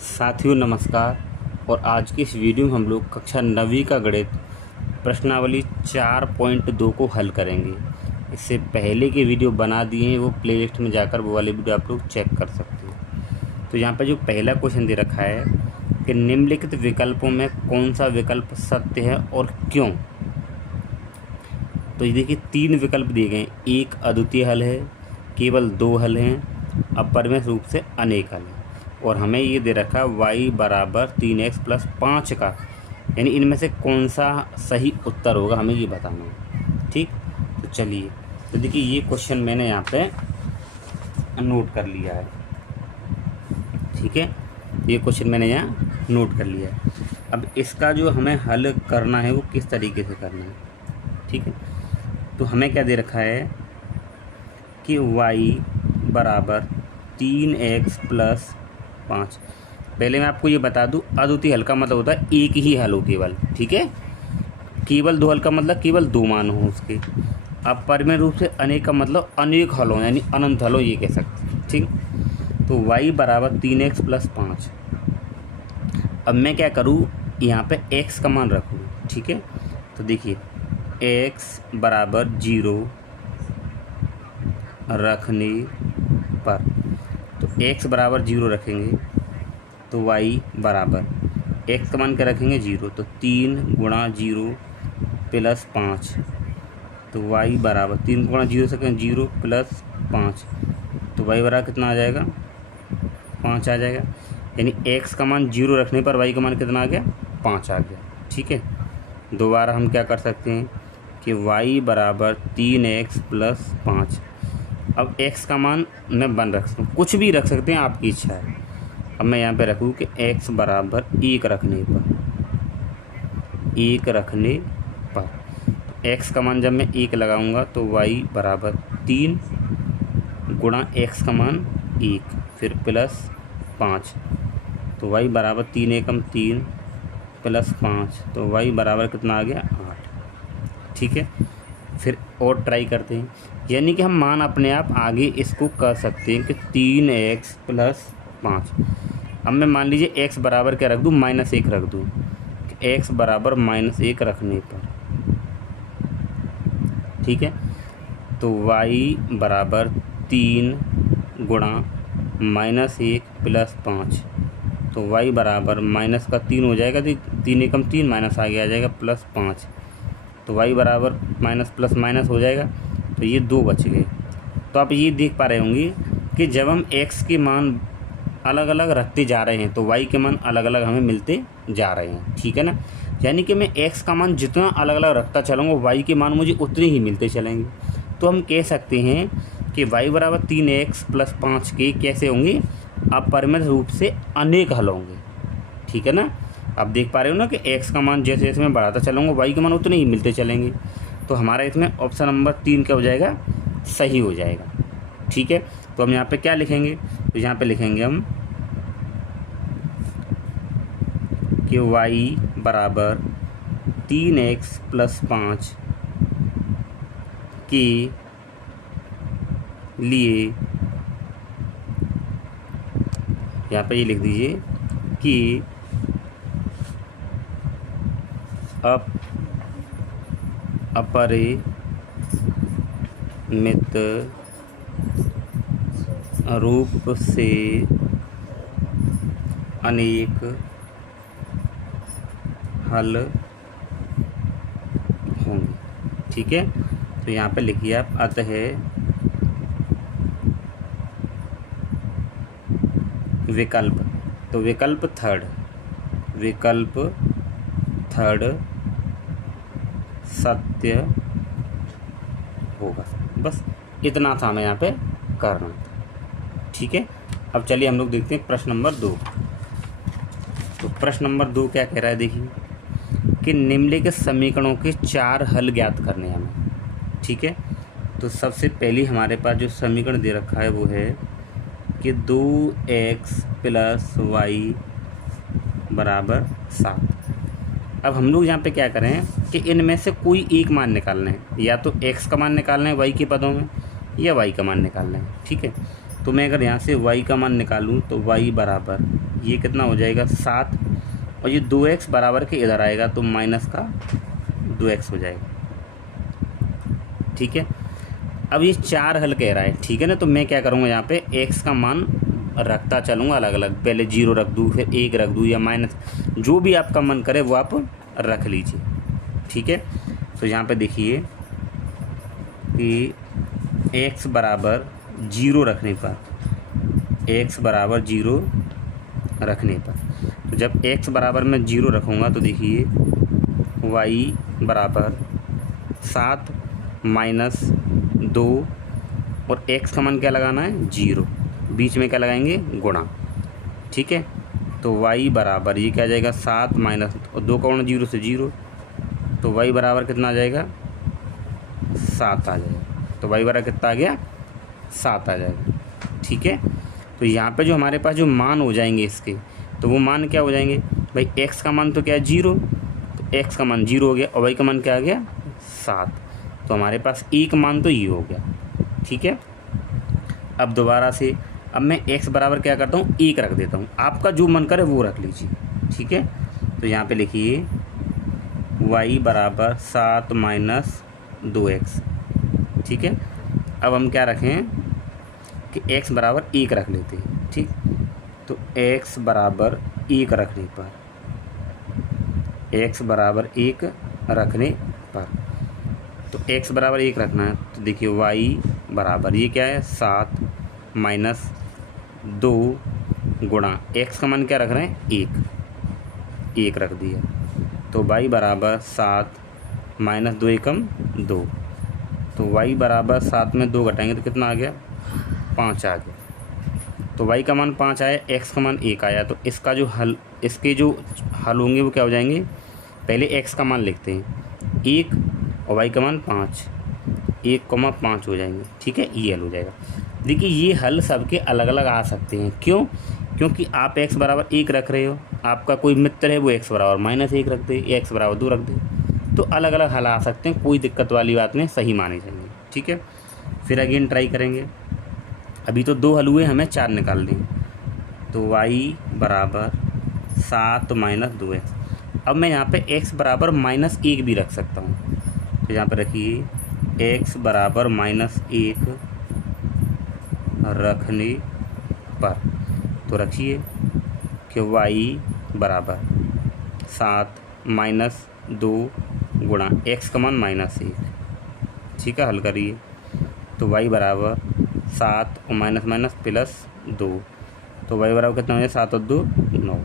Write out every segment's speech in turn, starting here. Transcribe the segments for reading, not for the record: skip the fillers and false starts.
साथियों नमस्कार। और आज की इस वीडियो में हम लोग कक्षा 9वीं का गणित प्रश्नावली 4.2 को हल करेंगे। इससे पहले की वीडियो बना दिए हैं, वो प्लेलिस्ट में जाकर वो वाली वीडियो आप लोग चेक कर सकते हैं। तो यहाँ पर जो पहला क्वेश्चन दे रखा है कि निम्नलिखित विकल्पों में कौन सा विकल्प सत्य है और क्यों। तो ये देखिए 3 विकल्प दिए गए हैं। एक अद्वितीय हल है, केवल 2 हल हैं, अपरिमेय रूप से अनेक हल हैं। और हमें ये दे रखा है y बराबर 3x प्लस 5 का, यानी इनमें से कौन सा सही उत्तर होगा हमें ये बताना है। ठीक, तो चलिए, तो देखिए ये क्वेश्चन मैंने यहाँ पे नोट कर लिया है। ठीक है, ये क्वेश्चन मैंने यहाँ नोट कर लिया है। अब इसका जो हमें हल करना है वो किस तरीके से करना है। ठीक है, तो हमें क्या दे रखा है कि y बराबर 3x प्लस 5। पहले मैं आपको ये बता दूं, अद्वितीय हल का मतलब होता है एक ही हल हो केवल। ठीक है, केवल 2 हल का मतलब केवल 2 मान हो उसके। अपरिमेय रूप से अनेक का मतलब अनेक हल हो, यानी अनंत हल हो, ये कह सकते हैं। ठीक, तो y बराबर 3x प्लस 5। अब मैं क्या करूँ, यहाँ पे x का मान रखूँ। ठीक है, तो देखिए x बराबर 0 रखने पर, तो x बराबर 0 रखेंगे तो y बराबर x का मान क्या रखेंगे 0, तो 3 गुणा 0 प्लस 5, तो y बराबर 3 गुणा 0 से 0 प्लस 5, तो y बराबर कितना आ जाएगा 5 आ जाएगा। यानी x का मान 0 रखने पर y का मान कितना आ गया 5 आ गया। ठीक है, दोबारा हम क्या कर सकते हैं कि y बराबर 3x प्लस 5। अब x का मान मैं 1 रख सकता हूँ, कुछ भी रख सकते हैं, आपकी इच्छा है। अब मैं यहाँ पे रखूँ कि x बराबर 1 रखने पर x का मान जब मैं 1 लगाऊंगा तो y बराबर 3 गुणा x का मान 1 फिर प्लस 5, तो y बराबर 3 एकम 3 प्लस 5, तो y बराबर कितना आ गया 8। ठीक है, फिर और ट्राई करते हैं, यानी कि हम मान अपने आप आगे इसको कर सकते हैं कि 3x प्लस 5। अब मैं मान लीजिए x बराबर क्या रख दूँ, -1 रख दूँ। x बराबर -1 रखने पर, ठीक है, तो y बराबर 3 गुणा -1 प्लस 5, तो y बराबर माइनस का 3 हो जाएगा, तो 3 एकम 3 माइनस आगे आ जाएगा प्लस 5, तो y बराबर माइनस प्लस माइनस हो जाएगा, तो ये 2 बच गए। तो आप ये देख पा रहे होंगे कि जब हम x के मान अलग अलग रखते जा रहे हैं तो y के मान अलग अलग हमें मिलते जा रहे हैं। ठीक है ना, यानी कि मैं x का मान जितना अलग अलग रखता चलूँगा y के मान मुझे उतने ही मिलते चलेंगे। तो हम कह सकते हैं कि y बराबर 3x प्लस 5 के कैसे होंगे, अपरिमेय रूप से अनेक हल होंगे। ठीक है ना, आप देख पा रहे हो ना कि x का मान जैसे जैसे मैं बढ़ाता चलूँगा y के मान उतने ही मिलते चलेंगे। तो हमारा इसमें ऑप्शन नंबर 3 क्या हो जाएगा, सही हो जाएगा। ठीक है, तो हम यहाँ पे क्या लिखेंगे, तो यहाँ पे लिखेंगे हम कि y बराबर 3x प्लस 5 के लिए, यहाँ पे ये लिख दीजिए कि अपरिमित रूप से अनेक हल होंगे। ठीक है, तो यहाँ पे लिखिए आप, अतः विकल्प, तो विकल्प थर्ड सत्य होगा। बस इतना था हमें यहाँ पे करना था। ठीक है, अब चलिए हम लोग देखते हैं प्रश्न नंबर 2। तो प्रश्न नंबर 2 क्या कह रहा है, देखिए कि निम्नलिखित समीकरणों के 4 हल ज्ञात करने हैं हमें। ठीक है, तो सबसे पहली हमारे पास जो समीकरण दे रखा है वो है कि 2x प्लस y बराबर 7। अब हम लोग यहाँ पे क्या करें कि इनमें से कोई एक मान निकालना है, या तो x का मान निकालना है y के पदों में, या y का मान निकालना है। ठीक है, तो मैं अगर यहाँ से y का मान निकालूँ तो y बराबर ये कितना हो जाएगा 7, और ये 2x बराबर के इधर आएगा तो माइनस का 2x हो जाएगा। ठीक है, अब ये 4 हल कह रहा है, ठीक है ना। तो मैं क्या करूँगा, यहाँ पे x का मान रखता चलूँगा अलग अलग, पहले 0 रख दूँ, फिर 1 रख दूँ, या माइनस, जो भी आपका मन करे वो आप रख लीजिए। ठीक है, तो यहाँ पे देखिए कि x बराबर 0 रखने पर, x बराबर 0 रखने पर, तो जब x बराबर मैं 0 रखूँगा तो देखिए y बराबर 7 माइनस 2, और x का मान क्या लगाना है 0, बीच में क्या लगाएंगे गुणा। ठीक है, तो y बराबर ये क्या आ जाएगा 7 माइनस, और 2 का गुणा 0 से 0, तो y बराबर कितना आ जाएगा 7 आ जाएगा। तो y बराबर कितना आ गया 7 आ जाएगा। ठीक है, तो यहाँ पे जो हमारे पास जो मान हो जाएंगे इसके, तो वो मान क्या हो जाएंगे भाई, x का मान तो क्या है 0, तो x का मान 0 हो गया, और y का मान क्या आ गया 7, तो हमारे पास एक मान तो ये हो गया। ठीक है, अब दोबारा से अब मैं x बराबर क्या करता हूँ 1 रख देता हूँ, आपका जो मन करे वो रख लीजिए। ठीक है, तो यहाँ पे लिखिए y बराबर 7 माइनस 2x। ठीक है, अब हम क्या रखें कि x बराबर 1 रख लेते हैं। ठीक, तो x बराबर 1 रखने पर, x बराबर 1 रखने पर, तो x बराबर 1 रखना है, तो देखिए y बराबर ये क्या है 7 माइनस 2 गुणा x का मान क्या रख रहे हैं 1 रख दिया, तो y बराबर 7 माइनस 2 एकम 2, तो y बराबर 7 में 2 घटाएंगे तो कितना आ गया 5 आ गया। तो y का मान 5 आया, x का मान 1 आया, तो इसका जो हल, इसके जो हल होंगे वो क्या हो जाएंगे, पहले x का मान लिखते हैं 1 और y का मान 5, 1,5 हो जाएंगे। ठीक है, ये हल हो जाएगा। देखिए ये हल सबके अलग अलग आ सकते हैं, क्यों, क्योंकि आप x बराबर 1 रख रहे हो, आपका कोई मित्र है वो x बराबर -1 रख दे, या x बराबर 2 रख दे, तो अलग अलग हल आ सकते हैं, कोई दिक्कत वाली बात नहीं, सही माने जाएंगे। ठीक है, फिर अगेन ट्राई करेंगे। अभी तो 2 हल हुए, हमें 4 निकाल दें, तो y बराबर 7 माइनस 2x। अब मैं यहाँ पे x बराबर -1 भी रख सकता हूँ, तो यहाँ पे रखिए x बराबर -1 रखने पर, तो रखिए कि y बराबर 7 माइनस 2 गुणा x का मान -1। ठीक है, हल करिए, तो y बराबर 7 और माइनस माइनस प्लस 2, तो y बराबर कितना हो जाए 7 और 2 9,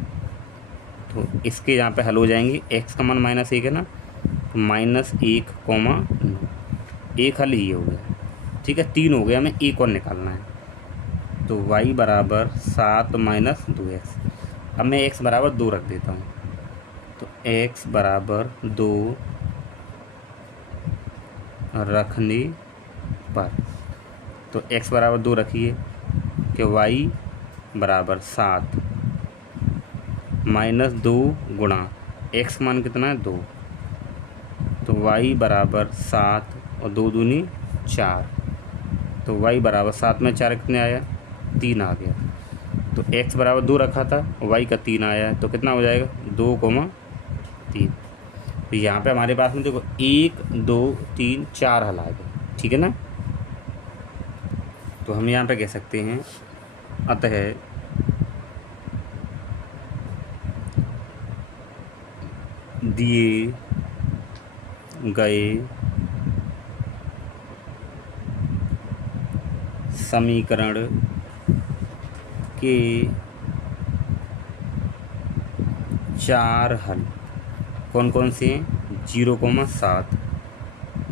तो इसके यहाँ पे हल हो जाएंगे। x का मान -1 है ना, तो -1,9, एक हल ही हो गया। ठीक है, 3 हो गया, हमें एक और निकालना है, तो y बराबर 7 माइनस 2x। अब मैं x बराबर 2 रख देता हूँ, तो x बराबर 2 रखने पर, तो x बराबर 2 रखिए कि y बराबर 7 माइनस 2 गुणा x मान कितना है 2, तो y बराबर 7 और 2 दूनी 4, तो y बराबर 7 में 4 कितने आया 3 आ गया, तो x बराबर 2 रखा था, y का 3 आया है, तो कितना हो जाएगा 2,3। तो यहाँ पे हमारे पास में देखो 1 2 3 4 हल आ गए। ठीक है ना, तो हम यहाँ पे कह सकते हैं अतः दिए गए समीकरण के 4 हल कौन कौन से हैं, 0,7,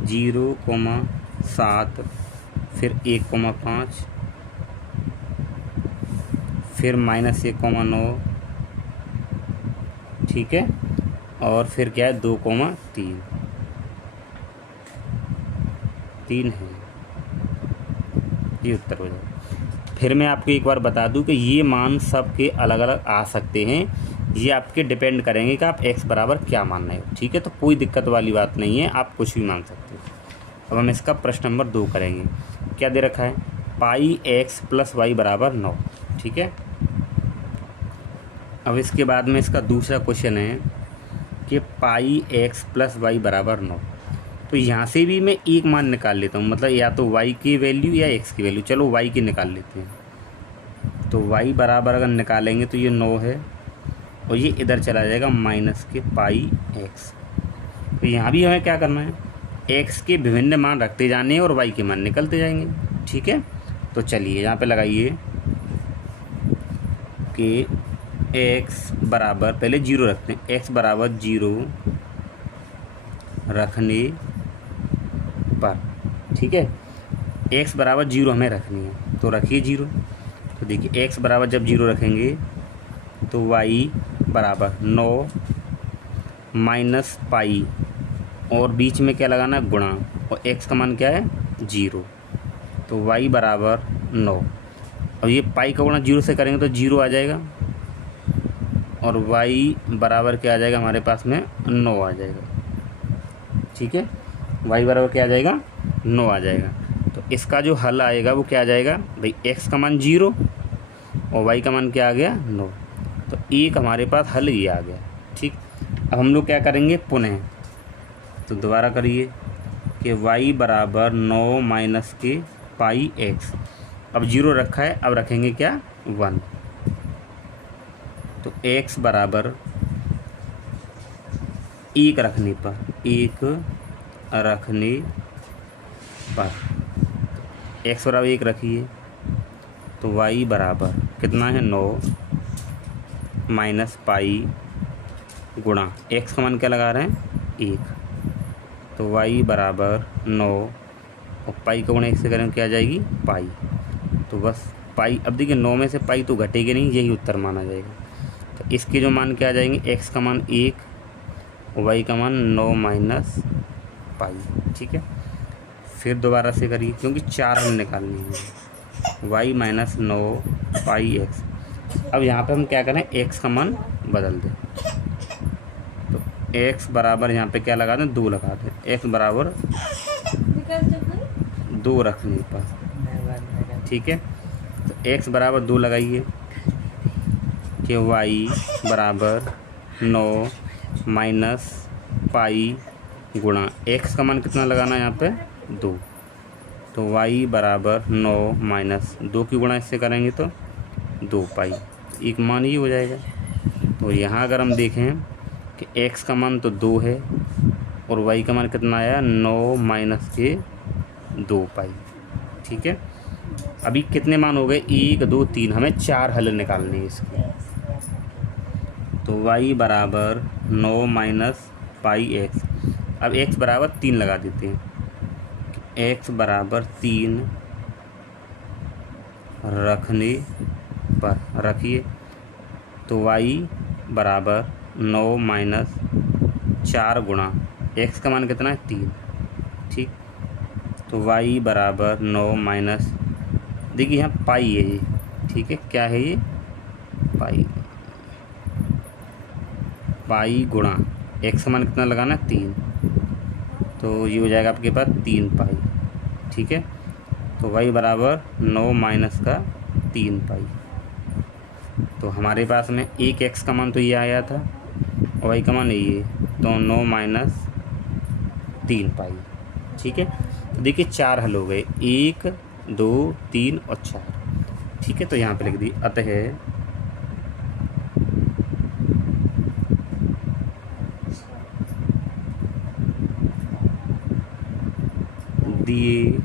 0,7, फिर 1,5, फिर -1,9, ठीक है, और फिर क्या है 2,3 है, ये उत्तर हो जाएगा। फिर मैं आपको एक बार बता दूं कि ये मान सबके अलग अलग आ सकते हैं, ये आपके डिपेंड करेंगे कि आप x बराबर क्या मान रहे हो। ठीक है, तो कोई दिक्कत वाली बात नहीं है, आप कुछ भी मान सकते हो। अब हम इसका प्रश्न नंबर 2 करेंगे। क्या दे रखा है, पाई x प्लस वाई बराबर 9। ठीक है, अब इसके बाद में इसका दूसरा क्वेश्चन है कि पाई एक्स प्लस वाई बराबर 9। तो यहाँ से भी मैं एक मान निकाल लेता हूँ, मतलब या तो वाई की वैल्यू या एक्स की वैल्यू। चलो वाई की निकाल लेते हैं। तो वाई बराबर अगर निकालेंगे तो ये 9 है और ये इधर चला जाएगा माइनस के पाई एक्स। तो यहाँ भी हमें क्या करना है, एक्स के विभिन्न मान रखते जाने हैं और वाई के मान निकलते जाएंगे। ठीक है, तो चलिए यहाँ पे लगाइए कि एक्स बराबर, पहले 0 रखते हैं, एक्स बराबर 0 रखने पर। ठीक है, एक्स बराबर 0 हमें रखनी है, तो रखिए 0। तो देखिए एक्स बराबर जब 0 रखेंगे तो वाई बराबर 9 माइनस पाई, और बीच में क्या लगाना है, गुणा, और एक्स का मान क्या है 0। तो वाई बराबर 9। अब ये पाई का गुणा 0 से करेंगे तो 0 आ जाएगा, और वाई बराबर क्या आ जाएगा हमारे पास में 9 आ जाएगा। ठीक है, वाई बराबर क्या आ जाएगा 9 आ जाएगा। तो इसका जो हल आएगा वो क्या आ जाएगा भाई, एक्स का मान 0 और वाई का मान क्या आ गया 9। तो एक हमारे पास हल ये आ गया। ठीक, अब हम लोग क्या करेंगे पुनः, तो दोबारा करिए कि y बराबर 9 माइनस के पाई एक्स। अब 0 रखा है, अब रखेंगे क्या 1। तो x बराबर 1 रखने पर, 1 रखने पर x बराबर 1 रखिए, तो y बराबर कितना है 9 माइनस पाई गुणा, x का मान क्या लगा रहे हैं 1। तो y बराबर 9 और पाई का गुणा 1 से करें क्या आ जाएगी पाई। तो बस पाई, अब देखिए 9 में से पाई तो घटेगी नहीं, यही उत्तर माना जाएगा। तो इसके जो मान क्या आ जाएंगे, x का मान 1 और y का मान 9 माइनस पाई। ठीक है, फिर दोबारा से करिए क्योंकि 4 हम निकालनी है, y माइनस 9 पाई x। अब यहाँ पे हम क्या करें, x का मान बदल दें। तो x बराबर यहाँ पे क्या लगा दें 2 लगा दें, x बराबर 2 रखने पर। ठीक है, तो x बराबर 2 लगाइए कि y बराबर 9 माइनस पाई गुणा, x का मान कितना लगाना है यहाँ पे 2। तो y बराबर 9 माइनस 2 की गुणा इससे करेंगे तो 2 पाई, एक मान ही हो जाएगा। तो यहाँ अगर हम देखें कि x का मान तो 2 है और y का मान कितना आया 9 माइनस के 2 पाई। ठीक है, अभी कितने मान हो गए 1 2 3, हमें 4 हल निकालने हैं इसके। तो y बराबर 9 माइनस पाई x। अब x बराबर 3 लगा देते हैं, x बराबर 3 रखने पर रखिए। तो y बराबर 9 माइनस 4 गुणा, x का मान कितना है 3। ठीक, तो y बराबर 9 माइनस, देखिए यहाँ पाई है ये। ठीक है, क्या है ये पाई, पाई गुणा x का मान कितना लगाना 3, तो ये हो जाएगा आपके पास 3 पाई। ठीक है, तो y बराबर 9 माइनस का 3 पाई। तो हमारे पास में एक x का मान तो ये आया था और y का मान ये, तो 9 माइनस 3 पाई। ठीक है, तो देखिए 4 हल हो गए, 1 2 3 और 4। ठीक है, तो यहाँ पे लिख दी, अतः दिए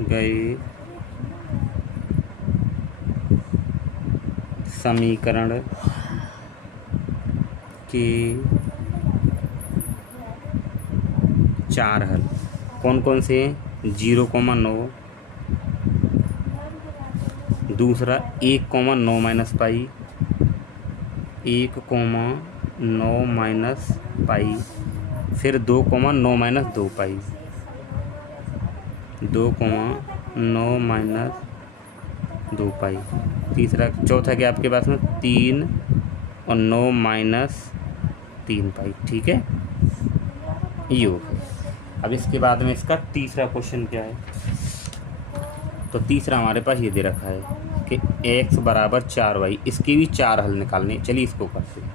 गए समीकरण के 4 हल कौन कौन से हैं, 0,9, दूसरा 1,9 माइनस पाई, 1,9 माइनस पाई, फिर 2,9 माइनस 2 पाई, 2,9 माइनस 2 पाई, तीसरा, चौथा क्या आपके पास में 3 और 9 माइनस 3 पाई। ठीक है, ये हो गया। अब इसके बाद में इसका तीसरा क्वेश्चन क्या है, तो तीसरा हमारे पास ये दे रखा है कि एक्स बराबर 4y, इसके भी 4 हल निकालने। चलिए इसको करते हैं।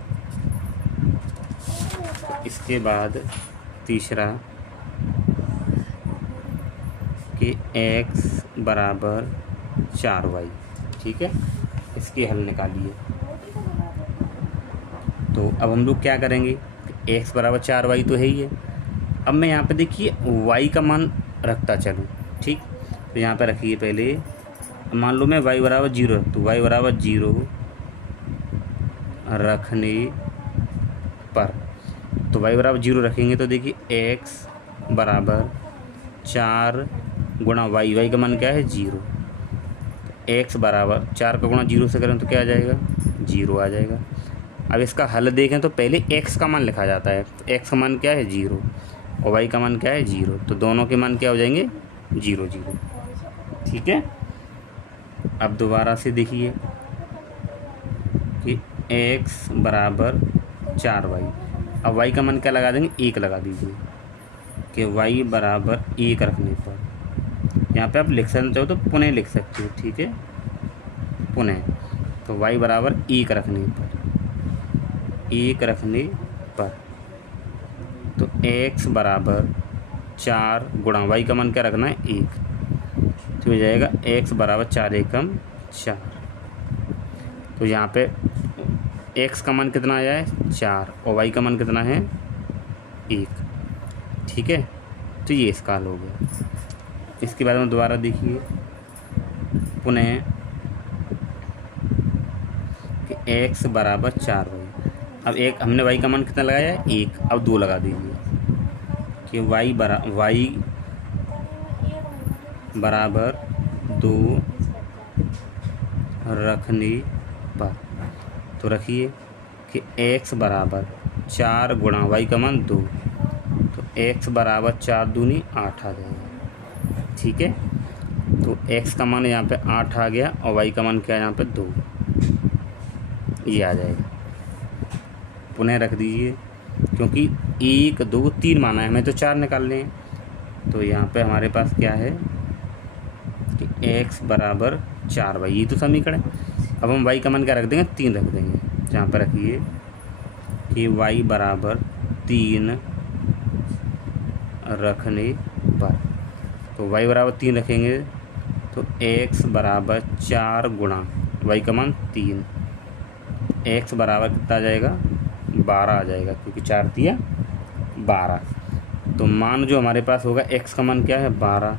इसके बाद तीसरा कि एक्स बराबर 4y, ठीक है, इसके हल निकालिए। तो अब हम लोग क्या करेंगे, एक्स बराबर 4y तो है ही है। अब मैं यहाँ पे देखिए y का मान रखता चलूँ, ठीक। तो यहाँ पे रखिए पहले, मान लो मैं y बराबर 0, तो y बराबर 0 रखने पर, तो y बराबर 0 रखेंगे तो देखिए x बराबर 4 गुणा y का मान क्या है 0। x बराबर 4 का गुणा 0 से करें तो क्या आ जाएगा, 0 आ जाएगा। अब इसका हल देखें तो पहले x का मान लिखा जाता है। तो x का मान क्या है 0 और y का मान क्या है 0, तो दोनों के मान क्या हो जाएंगे 0 0, ठीक है। अब दोबारा से देखिए कि x बराबर 4y, अब y का मान क्या लगा देंगे, 1 लगा दीजिए कि y बराबर 1 रखने पर, यहाँ पे आप लिख सकते हो तो पुनः लिख सकते हो, ठीक है, पुनः। तो y बराबर 1 रखने पर, तो x बराबर 4 गुणा y का मान क्या रखना है 1, तो हो जाएगा x बराबर 4 एकम 4। तो यहाँ पे x का मान कितना आया है 4 और y का मान कितना है 1, ठीक है। तो ये इसका हल हो गया। इसके बाद में दोबारा देखिए पुनः कि x बराबर 4y, अब एक हमने y का मान कितना लगाया है 1, अब 2 लगा दीजिए कि y बराबर 2 रखने पर, तो रखिए कि x बराबर 4 गुणा y का मान 2, तो x बराबर 4 दूनी 8 आ जाएगा, ठीक है। तो x का मान यहाँ पे 8 आ गया और y का मान क्या है यहाँ पे 2, ये आ जाएगा। पुनः रख दीजिए क्योंकि 1 2 3 माना है, हमें तो 4 निकालने हैं। तो यहाँ पे हमारे पास क्या है कि x बराबर 4y, ये तो समीकरण है। अब हम y का मान क्या रख देंगे 3 रख देंगे। यहाँ पर रखिए कि y बराबर 3 रखने पर, तो y बराबर 3 रखेंगे तो x बराबर 4 गुणा y का मान 3, x बराबर कितना आ जाएगा 12 आ जाएगा, क्योंकि 4 दिया 12। तो मान जो हमारे पास होगा x का मान क्या है 12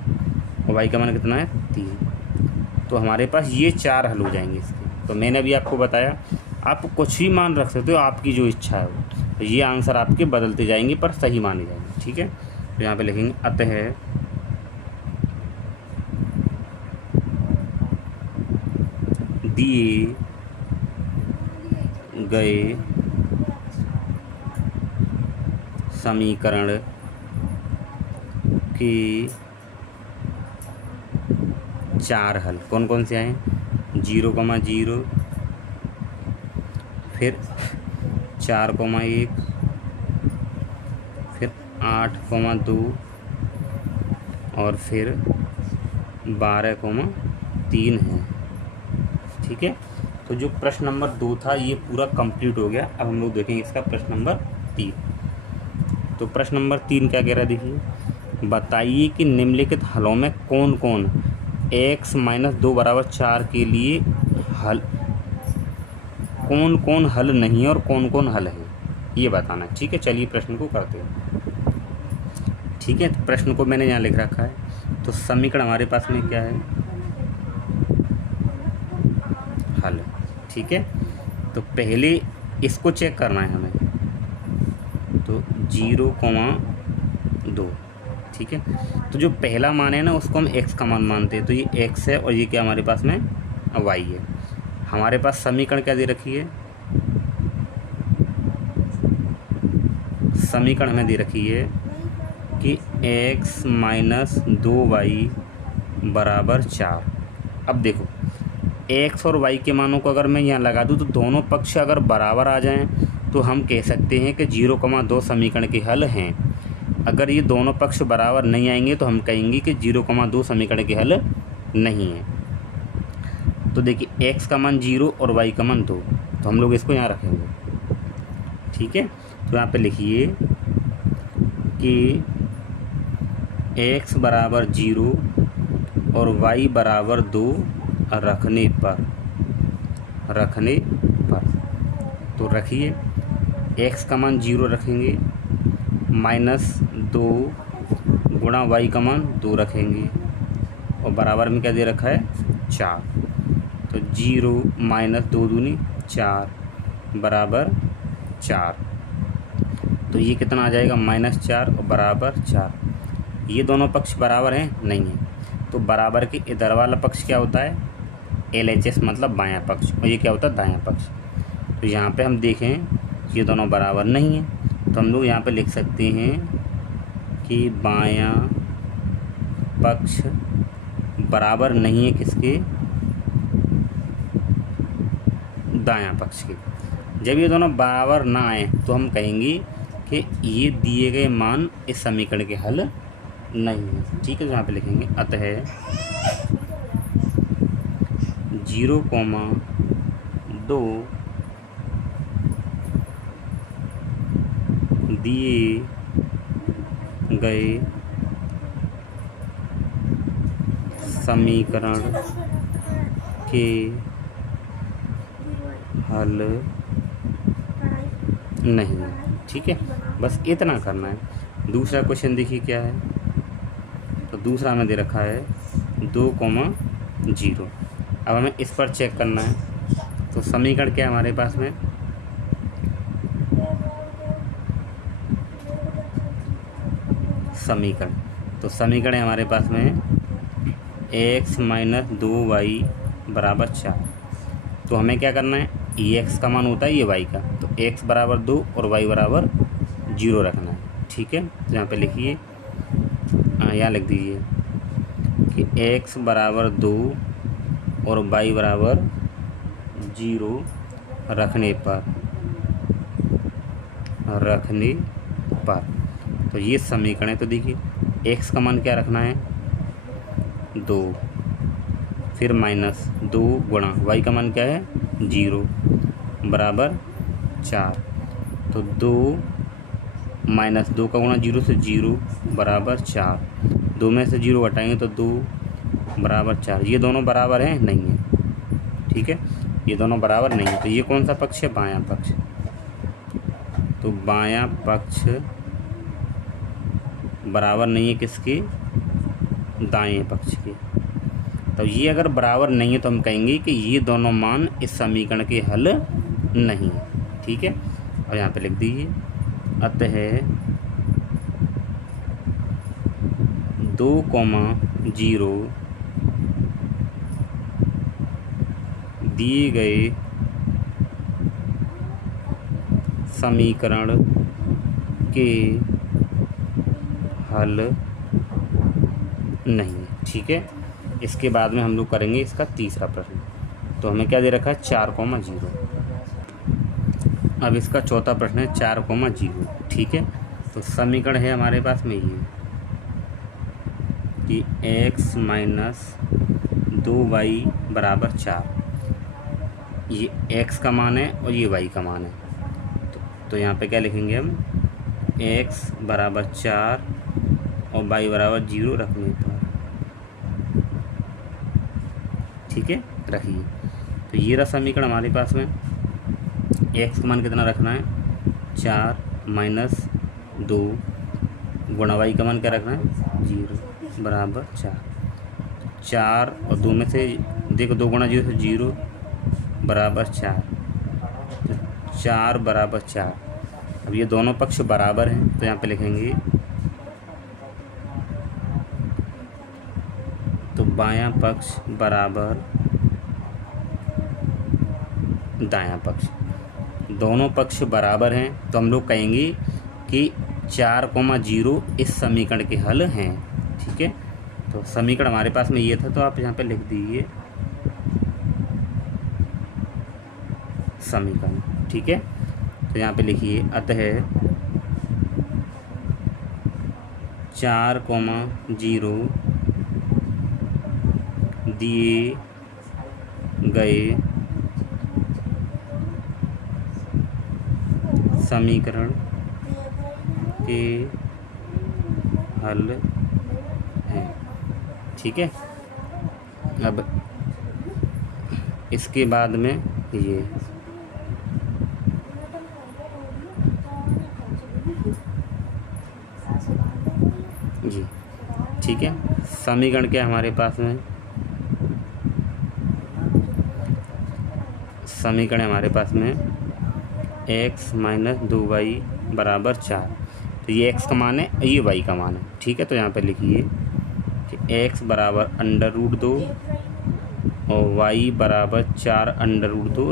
और y का मान कितना है 3। तो हमारे पास ये 4 हल हो जाएंगे इसके। तो मैंने अभी आपको बताया आप कुछ भी मान रख सकते हो, आपकी जो इच्छा है वो, तो ये आंसर आपके बदलते जाएंगे पर सही माने जाएंगे, ठीक है। तो यहाँ पे लिखेंगे अतः दिए गए समीकरण के 4 हल कौन कौन से आए, 0,0, फिर 4,1, फिर 8,2 और फिर 12,3 है, ठीक है। तो जो प्रश्न नंबर 2 था ये पूरा कंप्लीट हो गया। अब हम लोग देखेंगे इसका प्रश्न नंबर 3। तो प्रश्न नंबर 3 क्या कह रहा है देखिए, बताइए कि निम्नलिखित हलों में कौन कौन x - 2 बराबर 4 के लिए हल, कौन कौन हल नहीं और कौन कौन हल है, ये बताना, ठीक है। चलिए प्रश्न को करते हैं, ठीक है। तो प्रश्न को मैंने यहाँ लिख रखा है। तो समीकरण हमारे पास में क्या है हल, ठीक है। तो पहले इसको चेक करना है हमें, तो 0,2, ठीक है। तो जो पहला मान है ना उसको हम x का मान मानते हैं, तो ये x है और ये क्या हमारे पास में y है। हमारे पास समीकरण क्या दे रखी है, समीकरण हमें दे रखी है कि x - 2y बराबर 4। अब देखो x और y के मानों को अगर मैं यहाँ लगा दूँ तो दोनों पक्ष अगर बराबर आ जाएं तो हम कह सकते हैं कि 0,2 समीकरण के हल हैं। अगर ये दोनों पक्ष बराबर नहीं आएंगे तो हम कहेंगे कि 0,2 समीकरण के हल नहीं है। तो देखिए x का मान 0 और y का मान 2, तो हम लोग इसको यहाँ रखेंगे। ठीक है, तो यहाँ पे लिखिए कि x बराबर 0 और y बराबर 2 रखने पर तो रखिए x का मान 0 रखेंगे, -2 गुणा y का मान 2 रखेंगे, और बराबर में क्या दे रखा है 4। तो 0 - 2 दूनी 4 बराबर 4। तो ये कितना आ जाएगा -4 और बराबर 4। ये दोनों पक्ष बराबर हैं? नहीं है। तो बराबर के इधर वाला पक्ष क्या होता है? LHS मतलब बायां पक्ष, और ये क्या होता है दायां पक्ष। तो यहाँ पे हम देखें ये दोनों बराबर नहीं है, तो हम लोग यहाँ पे लिख सकते हैं कि बायां पक्ष बराबर नहीं है किसके? दायां पक्ष के। जब ये दोनों बराबर ना आए तो हम कहेंगे कि ये दिए गए मान इस समीकरण के हल नहीं है। ठीक है, तो यहाँ पे लिखेंगे अतः 0,2 दिए गए समीकरण के हल नहीं है। ठीक है, बस इतना करना है। दूसरा क्वेश्चन देखिए क्या है। तो दूसरा में दे रखा है 2,0। अब हमें इस पर चेक करना है। तो समीकरण क्या है हमारे पास में? तो समीकरण है हमारे पास में x - 2y बराबर 4। तो हमें क्या करना है? ये x का मान होता है, ये y का, तो x बराबर 2 और y बराबर 0 रखना है। ठीक है, तो यहाँ पे लिखिए, यहाँ लिख दीजिए कि x बराबर 2 और y बराबर 0 रखने पर तो ये समीकरण है। तो देखिए x का मान क्या रखना है? 2, फिर -2 गुणा y का मान क्या है? 0 बराबर 4। तो 2 - 2 का गुणा 0 से 0 बराबर 4। 2 में से 0 घटाएंगे तो 2 बराबर 4। ये दोनों बराबर हैं? नहीं है। ठीक है, ये दोनों बराबर नहीं है। तो ये कौन सा पक्ष है? बायां पक्ष। तो बायां पक्ष बराबर नहीं है किसके? दाएं पक्ष के। तो ये अगर बराबर नहीं है तो हम कहेंगे कि ये दोनों मान इस समीकरण के हल नहीं है। ठीक है, और यहाँ पे लिख दीजिए अतः 2,0 दिए गए समीकरण के हल नहीं है। ठीक है, इसके बाद में हम लोग करेंगे इसका तीसरा प्रश्न। तो हमें क्या दे रखा है? 4,0। अब इसका चौथा प्रश्न है 4,0। ठीक है, तो समीकरण है हमारे पास में ये कि x - 2y बराबर 4। ये x का मान है और ये y का मान है। तो यहाँ पे क्या लिखेंगे हम? x बराबर 4 और y बराबर 0 रखने पर। ठीक है, रखिए। तो ये रहा समीकरण हमारे पास में। x का मान कितना रखना है? 4 - 2 गुणा y का मान क्या रखना है? 0 बराबर 4। 4 और 2 में से देखो 2 गुणा 0 से 0 बराबर 4। तो 4 बराबर 4। अब ये दोनों पक्ष बराबर हैं, तो यहाँ पे लिखेंगे तो बायां पक्ष बराबर दायां पक्ष। दोनों पक्ष बराबर हैं तो हम लोग कहेंगे कि 4,0 इस समीकरण के हल हैं। ठीक है, तो समीकरण हमारे पास में ये था, तो आप यहाँ पे लिख दीजिए समीकरण। ठीक है, तो यहाँ पे लिखिए अतः 4,0 दिए गए समीकरण के हल हैं। ठीक है, अब इसके बाद में ये जी ठीक है, समीकरण क्या हमारे पास में, समीकरण हमारे पास में x माइनस 2y बराबर 4। तो ये x का मान है, ये y का मान है। ठीक है, तो यहाँ पे लिखिए कि x बराबर √2 और y बराबर 4 √2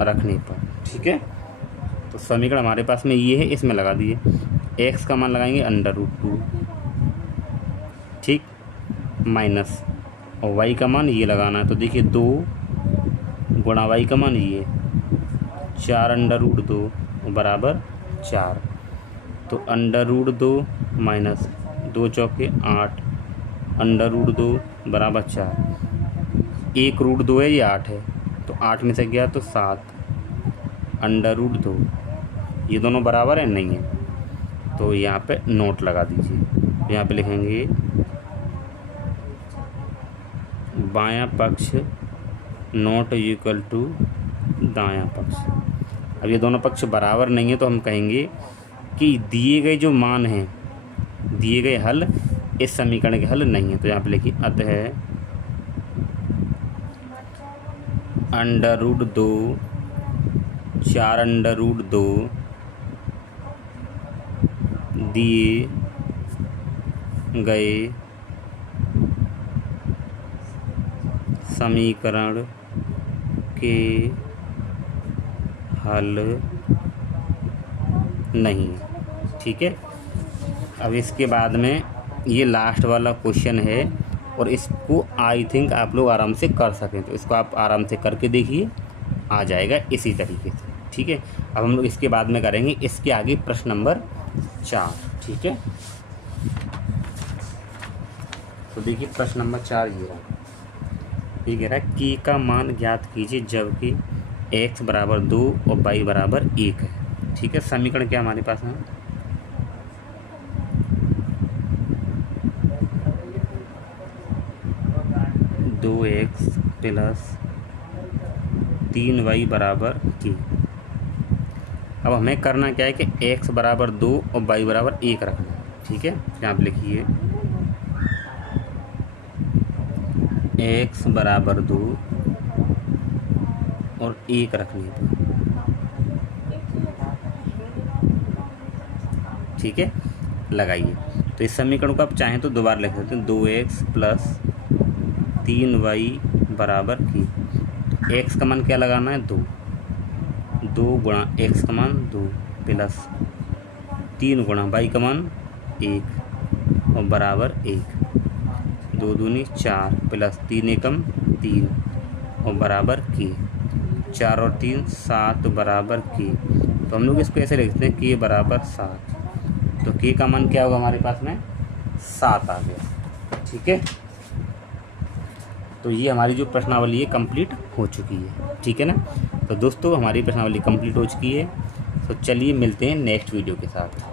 रखने पर। ठीक है, तो समीकरण हमारे पास में ये है, इसमें लगा दिए x का मान लगाएंगे √2, ठीक, माइनस और y का मान ये लगाना है। तो देखिए 2 गुणा y का मान ये 4 √2 बराबर 4। तो √2 माइनस 2 चौके 8 √2 बराबर 4। 1 √2 है, ये 8 है, तो 8 में से गया तो 7 √2। ये दोनों बराबर है, नहीं है, तो यहाँ पे नोट लगा दीजिए। यहाँ पे लिखेंगे बायां पक्ष नॉट इक्वल टू दायां पक्ष। अब ये दोनों पक्ष बराबर नहीं है, तो हम कहेंगे कि दिए गए जो मान हैं, दिए गए हल इस समीकरण के हल नहीं है। तो यहाँ पे लिखिए अतः √2 4 √2 दिए गए समीकरण के हल नहीं। ठीक है, अब इसके बाद में ये लास्ट वाला क्वेश्चन है, और इसको आई थिंक आप लोग आराम से कर सकें, तो इसको आप आराम से करके देखिए, आ जाएगा इसी तरीके से। ठीक है, अब हम लोग इसके बाद में करेंगे इसके आगे प्रश्न नंबर 4। ठीक है, तो देखिए प्रश्न नंबर 4 ये रहा। ये कह रहा है की का मान ज्ञात कीजिए जबकि x बराबर 2 और y बराबर 1 है। ठीक है, समीकरण क्या हमारे पास है, दो x प्लस 3y बराबर की। अब हमें करना क्या है कि x बराबर 2 और y बराबर 1 रखना है। ठीक है, यहाँ पे लिखिए x बराबर 2 और 1 रखने पर। ठीक है, लगाइए। तो इस समीकरण को आप चाहें तो दोबारा लिख सकते हैं, 2x प्लस 3y बराबर की। x का मान क्या लगाना है, 2 गुणा x का मान 2 प्लस 3 गुणा y का मान 1 और बराबर 1। 2 दूनी 4 प्लस 3 एकम 3 और बराबर की। 4 और 3 7 बराबर की। तो हम लोग इसको ऐसे लिखते हैं कि बराबर 7। तो के का मान क्या होगा हमारे पास में, 7 आ गया। ठीक है, तो ये हमारी जो प्रश्नावली है कंप्लीट हो चुकी है। ठीक है ना, तो दोस्तों हमारी प्रश्नावली कंप्लीट हो चुकी है। तो चलिए मिलते हैं नेक्स्ट वीडियो के साथ।